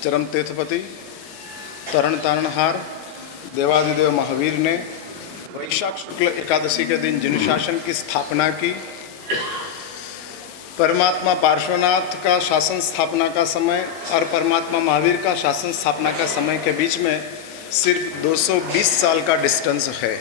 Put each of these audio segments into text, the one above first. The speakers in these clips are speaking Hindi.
चरम तीर्थपति तरण तारणहार देवादिदेव महावीर ने वैशाख शुक्ल एकादशी के दिन जिन शासन की स्थापना की, परमात्मा पार्श्वनाथ का शासन स्थापना का समय और परमात्मा महावीर का शासन स्थापना का समय के बीच में सिर्फ 220 साल का डिस्टेंस है।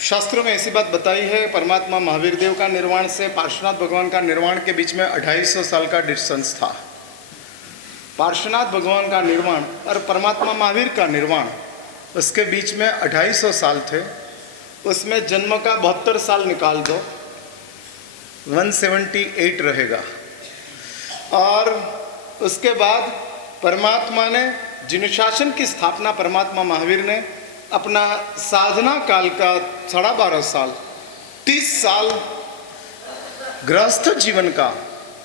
शास्त्रों में ऐसी बात बताई है, परमात्मा महावीर देव का निर्वाण से पार्श्वनाथ भगवान का निर्वाण के बीच में 250 साल का डिस्टेंस था। पार्श्वनाथ भगवान का निर्वाण और परमात्मा महावीर का निर्वाण, उसके बीच में 250 साल थे। उसमें जन्म का 72 साल निकाल दो, 178 रहेगा। और उसके बाद परमात्मा ने जिन शासन की स्थापना परमात्मा महावीर ने अपना साधना काल का 12.5 साल, 30 साल गृहस्थ जीवन का,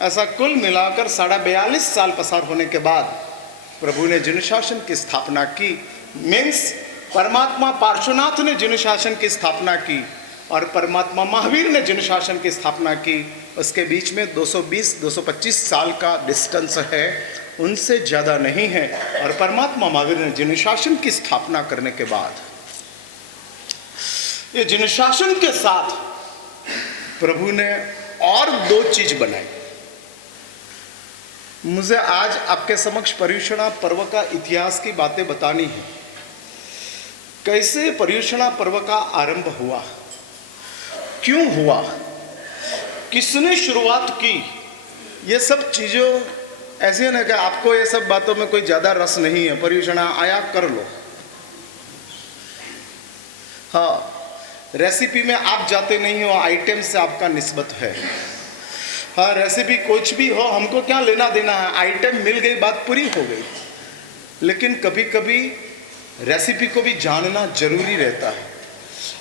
ऐसा कुल मिलाकर 42.5 साल पसार होने के बाद प्रभु ने जिन शासन की स्थापना की। मीन्स परमात्मा पार्श्वनाथ ने जिन शासन की स्थापना की और परमात्मा महावीर ने जिन शासन की स्थापना की, उसके बीच में 220-225 साल का डिस्टेंस है, उनसे ज़्यादा नहीं है। और परमात्मा महावीर ने जिन शासन की स्थापना करने के बाद ये जिन शासन के साथ प्रभु ने और 2 चीज बनाई। मुझे आज आपके समक्ष पर्युषणा पर्व का इतिहास की बातें बतानी है। कैसे पर्युषणा पर्व का आरंभ हुआ, क्यों हुआ, किसने शुरुआत की, ये सब चीज़ों ऐसे है ना कि आपको ये सब बातों में कोई ज़्यादा रस नहीं है। पर्युषणा आया कर लो, हाँ, रेसिपी में आप जाते नहीं हो, आइटम से आपका निस्बत है। हाँ, रेसिपी कुछ भी हो, हमको क्या लेना देना है, आइटम मिल गई, बात पूरी हो गई। लेकिन कभी कभी रेसिपी को भी जानना जरूरी रहता है,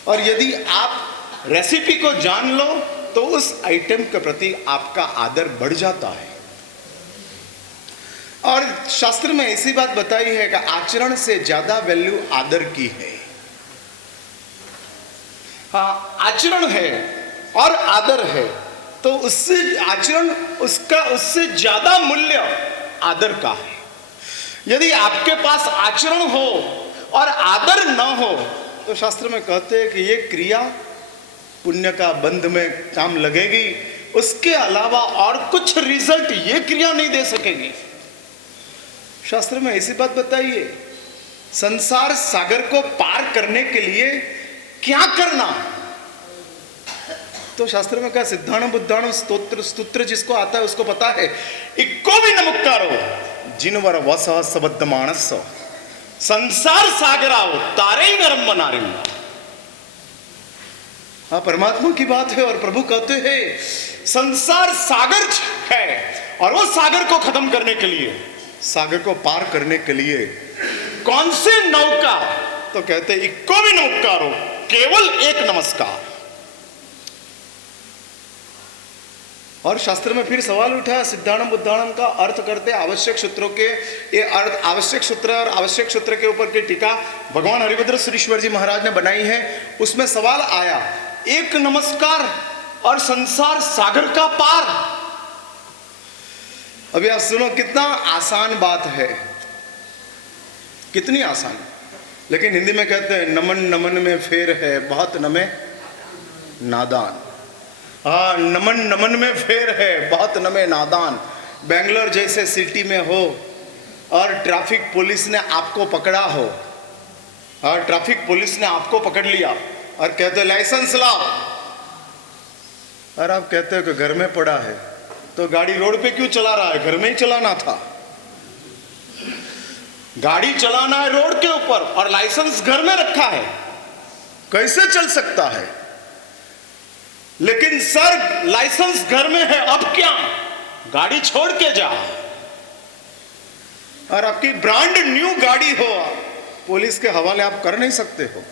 और यदि आप रेसिपी को जान लो तो उस आइटम के प्रति आपका आदर बढ़ जाता है। और शास्त्र में ऐसी बात बताई है कि आचरण से ज्यादा वैल्यू आदर की है। हाँ, आचरण है और आदर है, तो उससे आचरण उसका उससे ज्यादा मूल्य आदर का है। यदि आपके पास आचरण हो और आदर न हो तो शास्त्र में कहते हैं कि ये क्रिया पुण्य का बंध में काम लगेगी, उसके अलावा और कुछ रिजल्ट ये क्रिया नहीं दे सकेगी। शास्त्र में ऐसी बात बताइए, संसार सागर को पार करने के लिए क्या करना, तो शास्त्र में क्या, सिद्धाणु बुद्धाणु स्तोत्र जिसको आता है उसको पता है। इक्को भी नमुक्कारो जिनवर वस सबद्ध मानस संसार सागराओ तारे नरम बनारे। हाँ, परमात्मा की बात है और प्रभु कहते हैं संसार सागर है, और वो सागर को खत्म करने के लिए, सागर को पार करने के लिए कौन से नौका, तो कहते इक्को भी नमस्कारो, केवल एक नमस्कार। और शास्त्र में फिर सवाल उठा, सिद्धाणम बुद्धाणम का अर्थ करते आवश्यक सूत्रों के, ये अर्थ आवश्यक सूत्र और आवश्यक सूत्र के ऊपर की टीका भगवान हरिभद्र सुरीश्वर जी महाराज ने बनाई है। उसमें सवाल आया, एक नमस्कार और संसार सागर का पार। अभी आप सुनो, कितना आसान बात है, कितनी आसान। लेकिन हिंदी में कहते हैं नमन नमन में फेर है, बहुत नमे नादान। हाँ, नमन नमन में फेर है, बहुत नमे नादान। बेंगलोर जैसे सिटी में हो और ट्रैफिक पुलिस ने आपको पकड़ा हो, और ट्रैफिक पुलिस ने आपको पकड़ लिया और कहते लाइसेंस लाओ, और आप कहते हो कि घर में पड़ा है, तो गाड़ी रोड पे क्यों चला रहा है, घर में ही चलाना था। गाड़ी चलाना है रोड के ऊपर और लाइसेंस घर में रखा है, कैसे चल सकता है। लेकिन सर लाइसेंस घर में है, अब क्या, गाड़ी छोड़ के जा। और आपकी ब्रांड न्यू गाड़ी हो, पुलिस के हवाले आप कर नहीं सकते हो।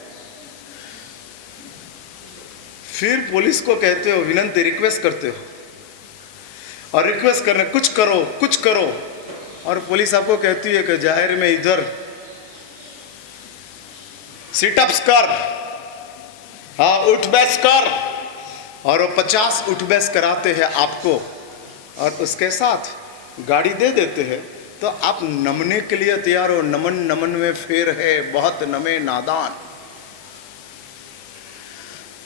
फिर पुलिस को कहते हो, विनंती रिक्वेस्ट करते हो, और रिक्वेस्ट करने कुछ करो कुछ करो, और पुलिस आपको कहती है कि जाहिर में इधर सिटअप्स कर, हाँ उठ बैठ कर, और वो 50 उठ बैठ कराते हैं आपको और उसके साथ गाड़ी दे देते हैं, तो आप नमने के लिए तैयार हो। नमन नमन में फेर है, बहुत नमे नादान।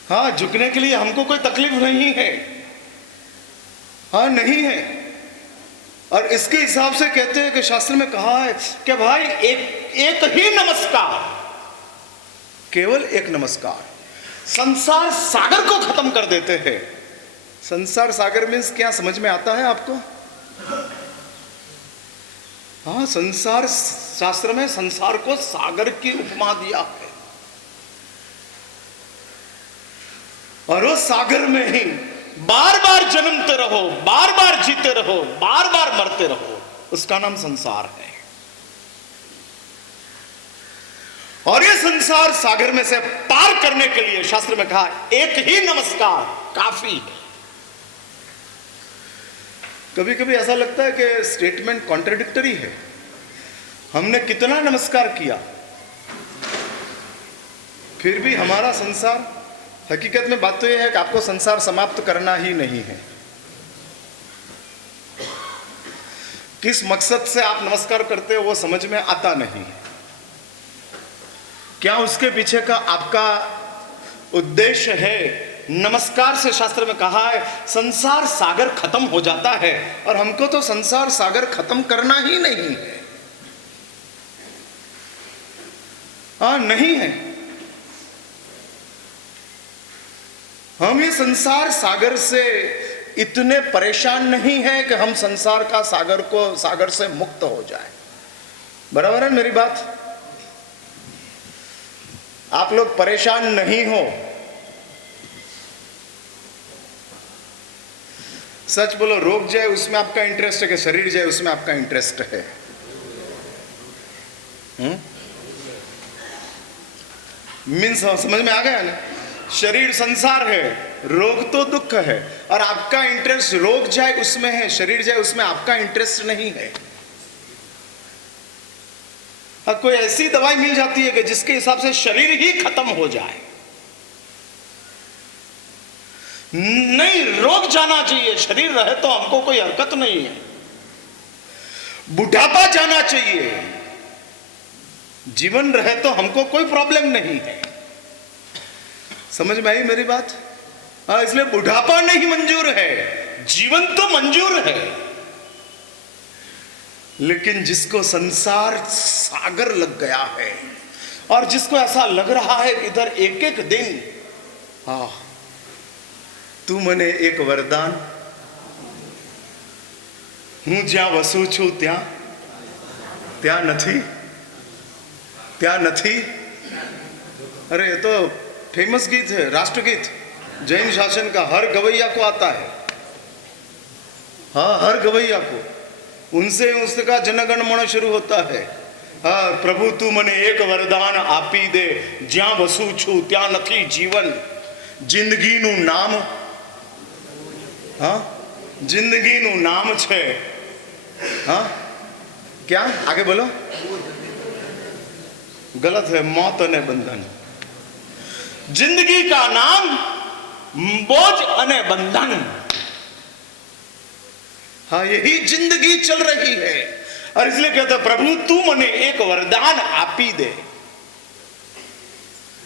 हाँ, झुकने के लिए हमको कोई तकलीफ नहीं है, हाँ नहीं है। और इसके हिसाब से कहते हैं कि शास्त्र में कहा है कि भाई एक ही नमस्कार, केवल एक नमस्कार संसार सागर को खत्म कर देते हैं। संसार सागर मीन्स क्या, समझ में आता है आपको? हाँ, संसार, शास्त्र में संसार को सागर की उपमा दिया है, और वो सागर में ही बार बार जन्मते रहो, बार बार जीते रहो, बार बार मरते रहो, उसका नाम संसार है। और ये संसार सागर में से पार करने के लिए शास्त्र में कहा एक ही नमस्कार काफी है। कभी कभी ऐसा लगता है कि स्टेटमेंट कॉन्ट्रडिक्टरी है। हमने कितना नमस्कार किया, फिर भी हमारा संसार, हकीकत में बात तो यह है कि आपको संसार समाप्त करना ही नहीं है। किस मकसद से आप नमस्कार करते हो वो समझ में आता नहीं है। क्या उसके पीछे का आपका उद्देश्य है? नमस्कार से शास्त्र में कहा है संसार सागर खत्म हो जाता है, और हमको तो संसार सागर खत्म करना ही नहीं है। हाँ, नहीं है। हम ये संसार सागर से इतने परेशान नहीं हैं कि हम संसार का सागर से मुक्त हो जाए। बराबर है मेरी बात? आप लोग परेशान नहीं हो। सच बोलो, रोग जाए उसमें आपका इंटरेस्ट है कि शरीर जाए उसमें आपका इंटरेस्ट है? मीन्स समझ में आ गया ना? शरीर संसार है, रोग तो दुख है, और आपका इंटरेस्ट रोग जाए उसमें है, शरीर जाए उसमें आपका इंटरेस्ट नहीं है। हाँ, कोई ऐसी दवाई मिल जाती है कि जिसके हिसाब से शरीर ही खत्म हो जाए। नहीं, रोग जाना चाहिए, शरीर रहे तो हमको कोई हरकत नहीं है। बुढ़ापा जाना चाहिए, जीवन रहे तो हमको कोई प्रॉब्लम नहीं है। समझ में आई मेरी बात? हाँ, इसलिए बुढ़ापा नहीं मंजूर है, जीवन तो मंजूर है। लेकिन जिसको संसार सागर लग गया है, और जिसको ऐसा लग रहा है कि इधर एक एक दिन, हाँ तू मने एक वरदान, हूँ ज्या वसू छू त्या त्या नथी, त्या नथी। अरे ये तो फेमस गीत है, राष्ट्रगीत जैन शासन का, हर गवैया को आता है। हाँ, हर गवैया को, उनसे उसका जनगण मन शुरू होता है। हाँ, प्रभु तू मने एक वरदान आपी दे, ज्या वसू छू त्या नथी जीवन, जिंदगी नु नाम, हाँ जिंदगी नु नाम छे, हाँ क्या आगे बोलो? गलत है, मौत अने बंधन। जिंदगी का नाम बोझ अने बंधन। हाँ, यही जिंदगी चल रही है, और इसलिए कहते प्रभु तू मने एक वरदान आपी दे,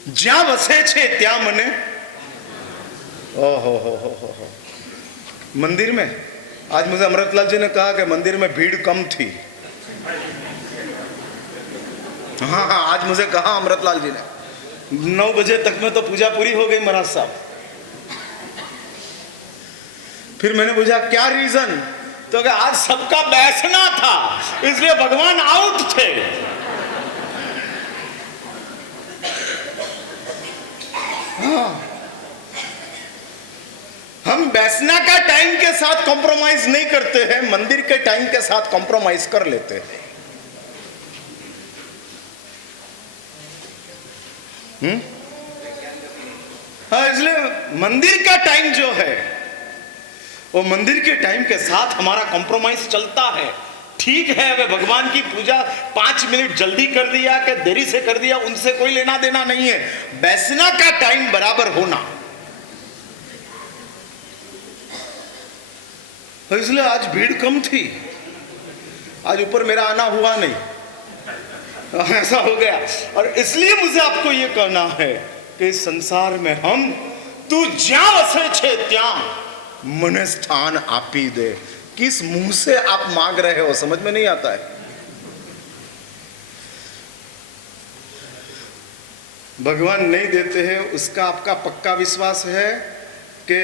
ज्या वसे छे त्या मने। ओहो हो। मंदिर में आज मुझे अमृतलाल जी ने कहा कि मंदिर में भीड़ कम थी। हाँ, आज मुझे कहा अमृतलाल जी ने, 9 बजे तक में तो पूजा पूरी हो गई महाराज साहब। फिर मैंने पूछा क्या रीजन, तो कि आज सबका बैठना था, इसलिए भगवान आउट थे। हाँ, हम बैठना का टाइम के साथ कॉम्प्रोमाइज नहीं करते हैं, मंदिर के टाइम के साथ कॉम्प्रोमाइज कर लेते हैं। हाँ, इसलिए मंदिर का टाइम जो है वो मंदिर के टाइम के साथ हमारा कॉम्प्रोमाइज चलता है। ठीक है, वे भगवान की पूजा 5 मिनट जल्दी कर दिया कि देरी से कर दिया, उनसे कोई लेना देना नहीं है। बैसना का टाइम बराबर होना, तो इसलिए आज भीड़ कम थी, आज ऊपर मेरा आना हुआ नहीं, ऐसा हो गया। और इसलिए मुझे आपको यह कहना है कि संसार में हम तू ज्या वसे छे त्या मने स्थान आपी दे। किस मुंह से आप मांग रहे हो समझ में नहीं आता है। भगवान नहीं देते हैं उसका आपका पक्का विश्वास है कि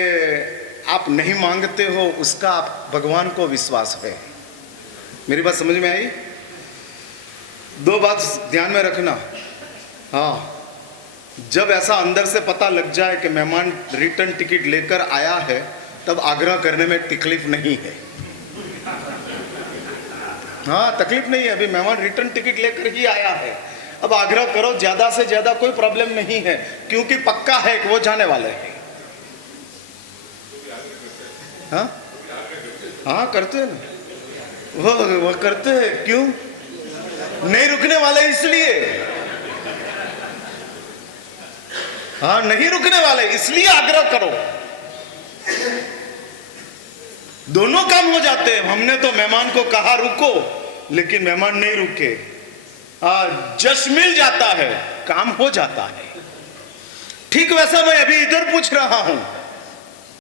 आप नहीं मांगते हो उसका आप भगवान को विश्वास है। मेरी बात समझ में आई? 2 बात ध्यान में रखना। हाँ, जब ऐसा अंदर से पता लग जाए कि मेहमान रिटर्न टिकट लेकर आया है तब आग्रह करने में तकलीफ नहीं है। हाँ, तकलीफ नहीं है, अभी मेहमान रिटर्न टिकट लेकर ही आया है, अब आग्रह करो ज्यादा से ज्यादा, कोई प्रॉब्लम नहीं है, क्योंकि पक्का है कि वो जाने वाले हैं। हाँ हाँ, करते हैं ना, वो करते हैं। क्यों नहीं रुकने वाले? इसलिए। हाँ, नहीं रुकने वाले इसलिए आग्रह करो, दोनों काम हो जाते हैं। हमने तो मेहमान को कहा रुको, लेकिन मेहमान नहीं रुके, जश मिल जाता है, काम हो जाता है। ठीक वैसा मैं अभी इधर पूछ रहा हूं